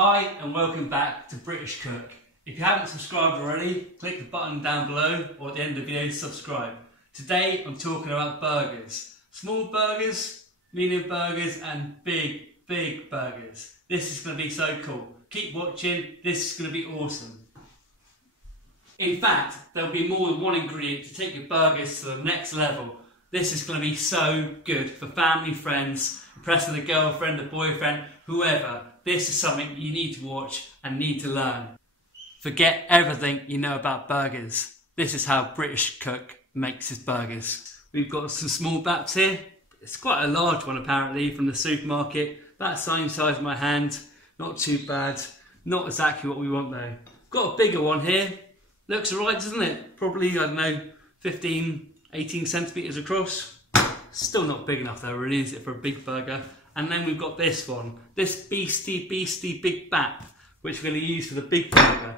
Hi and welcome back to British Cook. If you haven't subscribed already, click the button down below or at the end of the video to subscribe. Today I'm talking about burgers. Small burgers, medium burgers and big burgers. This is going to be so cool. Keep watching, this is going to be awesome. In fact, there'll be more than one ingredient to take your burgers to the next level. This is going to be so good for family, friends, impressing the girlfriend, the boyfriend, whoever. This is something you need to watch and need to learn. Forget everything you know about burgers. This is how British Cook makes his burgers. We've got some small bats here. It's quite a large one apparently from the supermarket. About the same size of my hand. Not too bad. Not exactly what we want though. Got a bigger one here. Looks alright, doesn't it? Probably, I don't know, 15, 18 centimetres across. Still not big enough though, really, is it, for a big burger? And then we've got this one. This beastie big bat, which we're going to use for the big burger.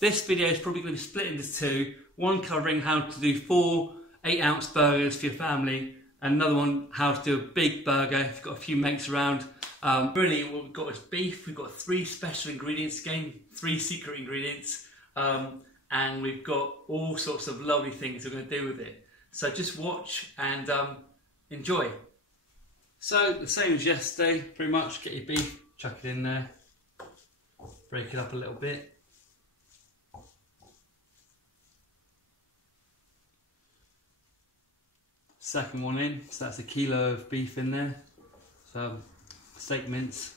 This video is probably going to be split into two. One covering how to do 4 8-ounce burgers for your family. And another one, how to do a big burger if you've got a few mates around. Really, what we've got is beef. We've got 3 special ingredients again, 3 secret ingredients. And we've got all sorts of lovely things we're going to do with it. So just watch and enjoy. So the same as yesterday, pretty much. Get your beef, chuck it in there, break it up a little bit. Second one in, so that's a kilo of beef in there. So steak mince,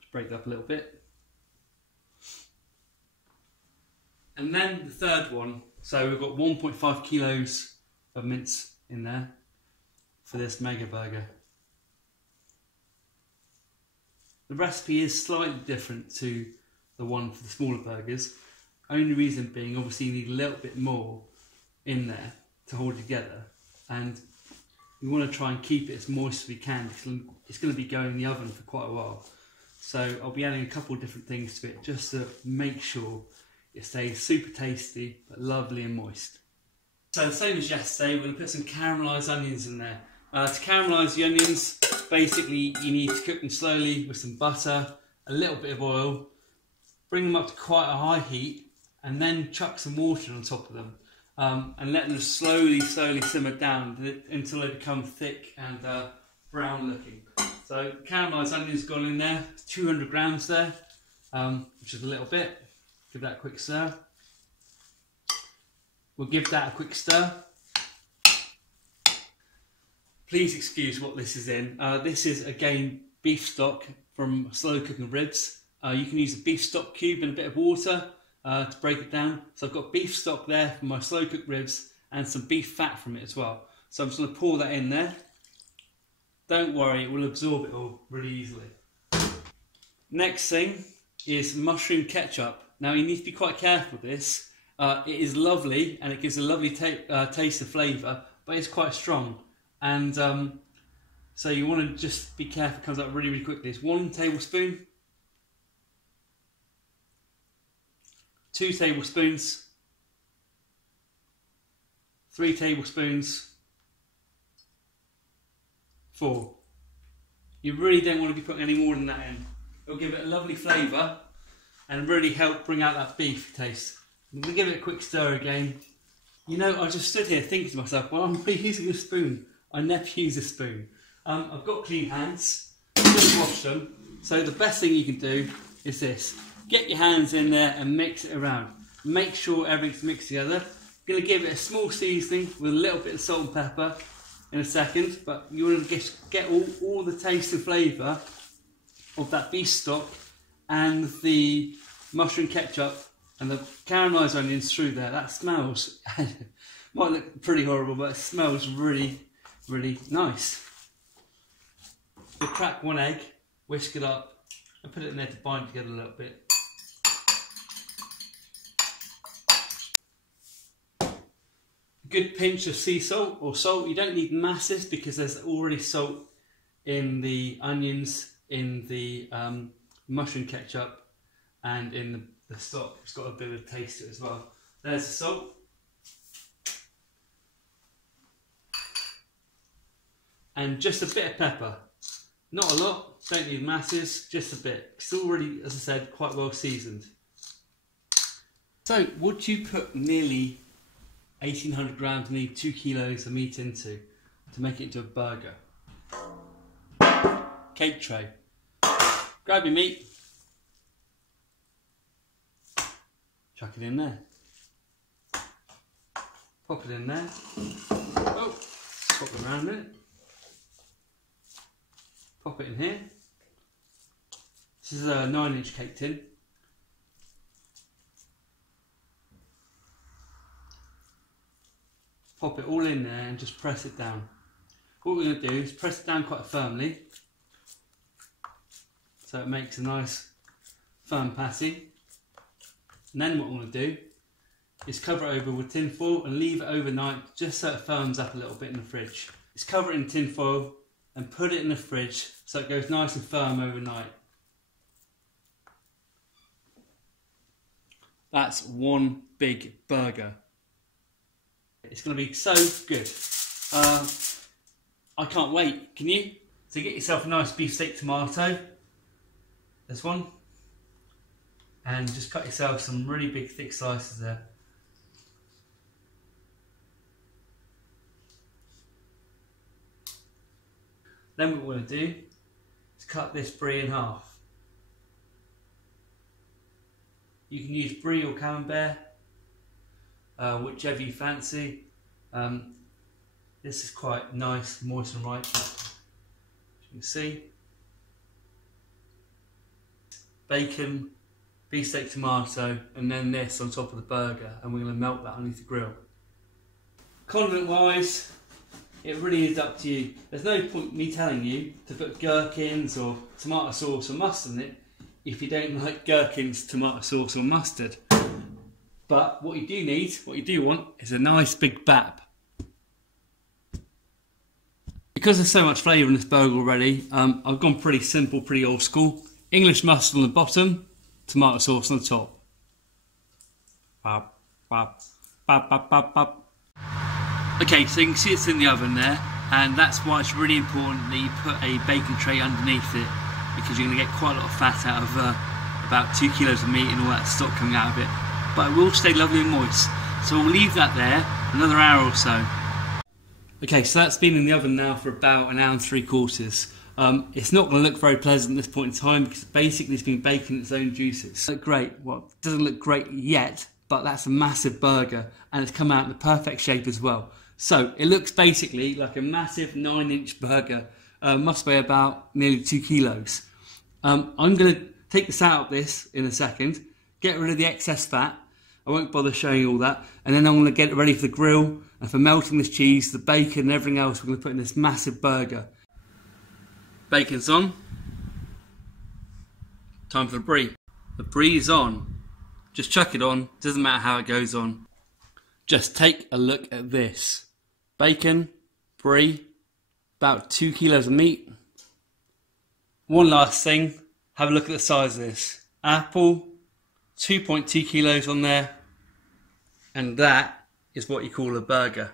just break it up a little bit. And then the third one, so we've got 1.5 kilos of mince in there for this mega burger. The recipe is slightly different to the one for the smaller burgers. Only reason being, obviously you need a little bit more in there to hold it together. And you want to try and keep it as moist as we can because it's going to be going in the oven for quite a while. So I'll be adding a couple of different things to it just to make sure it stays super tasty, but lovely and moist. So the same as yesterday, we're going to put some caramelised onions in there. To caramelise the onions, basically you need to cook them slowly with some butter, a little bit of oil, bring them up to quite a high heat, and then chuck some water on top of them. And let them slowly simmer down until they become thick and brown looking. So caramelised onions gone in there, 200 grams there, which is a little bit. Give that a quick stir. We'll give that a quick stir. Please excuse what this is in. This is again beef stock from slow cooking ribs. You can use a beef stock cube and a bit of water to break it down. So I've got beef stock there for my slow cooked ribs and some beef fat from it as well. So I'm just going to pour that in there. Don't worry, it will absorb it all really easily. Next thing is mushroom ketchup. Now you need to be quite careful with this. It is lovely and it gives a lovely taste of flavour, but it's quite strong. And so you want to just be careful, it comes out really quickly. It's 1 tablespoon, 2 tablespoons, 3 tablespoons, 4. You really don't want to be putting any more than that in. It'll give it a lovely flavour and really help bring out that beef taste. I'm going to give it a quick stir again. You know, I just stood here thinking to myself, well, I'm using a spoon. I never use a spoon. I've got clean hands, just wash them. So the best thing you can do is this. Get your hands in there and mix it around. Make sure everything's mixed together. I'm going to give it a small seasoning with a little bit of salt and pepper in a second, but you want to get all the taste and flavour of that beef stock and the mushroom ketchup and the caramelised onions through there. That smells, might look pretty horrible, but it smells really nice. We'll crack 1 egg, whisk it up, and put it in there to bind together a little bit. A good pinch of sea salt or salt. You don't need masses because there's already salt in the onions, in the mushroom ketchup, and in the stock. It's got a bit of taste to it as well. There's the salt. And just a bit of pepper. Not a lot, don't need masses, just a bit. It's already, as I said, quite well seasoned. So, what do you put nearly 1,800 grams, nearly 2 kilos of meat into to make it into a burger? Cake tray. Grab your meat. Chuck it in there. Pop it in there. Oh, swap it around a minute. Pop it in here. This is a 9-inch cake tin. Pop it all in there and just press it down. What we're going to do is press it down quite firmly so it makes a nice firm patty. And then what I'm going to do is cover it over with tin foil and leave it overnight just so it firms up a little bit in the fridge. Just cover it in tin foil and put it in the fridge so it goes nice and firm overnight. That's one big burger. It's going to be so good. I can't wait, can you? So get yourself a nice beefsteak tomato. This one. And just cut yourself some really big thick slices there. Then what we're going to do is cut this brie in half. You can use brie or camembert, whichever you fancy. This is quite nice, moist and ripe, as you can see. Bacon, beefsteak tomato, and then this on top of the burger, and we're going to melt that underneath the grill. Condiment wise, it really is up to you. There's no point me telling you to put gherkins or tomato sauce or mustard in it if you don't like gherkins, tomato sauce or mustard. But what you do need, what you do want, is a nice big bap. Because there's so much flavour in this burger already, I've gone pretty simple, pretty old school. English mustard on the bottom, tomato sauce on the top. Bap, bap, bap, bap, bap, bap. Okay, so you can see it's in the oven there, and that's why it's really important that you put a bacon tray underneath it, because you're going to get quite a lot of fat out of about 2 kilos of meat and all that stock coming out of it. But it will stay lovely and moist. So we'll leave that there another hour or so. Okay, so that's been in the oven now for about 1 hour and 3/4. It's not going to look very pleasant at this point in time because basically it's been baking in its own juices. Look great. Well, it doesn't look great yet, but that's a massive burger and it's come out in the perfect shape as well. So it looks basically like a massive 9-inch burger. Must weigh about nearly 2 kilos. I'm going to take this out of this in a second, get rid of the excess fat. I won't bother showing you all that. And then I'm going to get it ready for the grill and for melting this cheese, the bacon and everything else we're going to put in this massive burger. Bacon's on. Time for the brie. The brie is on. Just chuck it on. Doesn't matter how it goes on. Just take a look at this. Bacon, brie, about 2 kilos of meat. One last thing. Have a look at the size of this. Apple, 2.2 kilos on there. And that is what you call a burger.